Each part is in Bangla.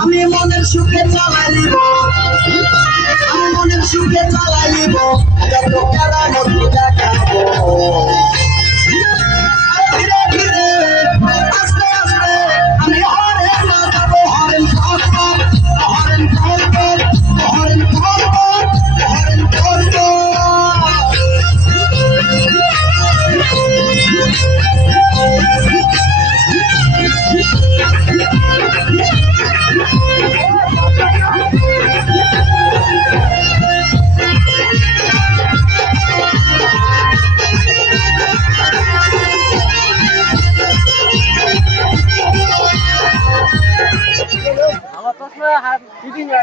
আমি মনের সুখে চালাই নিব। আমি মনের সুখে চালাই নিব। লোকেরা নদী টাকা আমার প্রশ্ন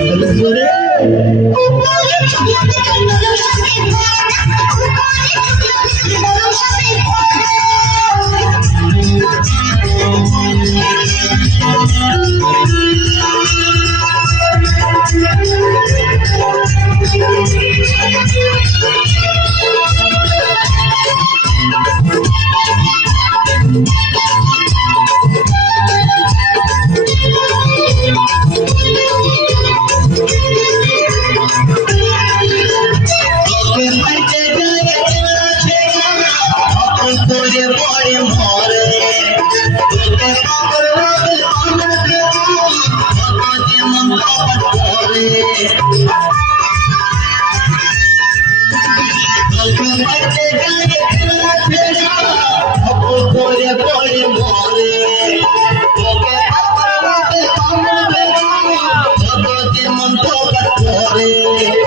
হয়ে গেছে পরে ভরে তোকে পাগল রাতে পাগল দেখি আমাকে মন কপট করে তোকে পাতে গায়ে খেলা খেলা ভবল করে পরে ভরে তোকে পাগল রাতে পাগল দেখি আমাকে মন কপট করে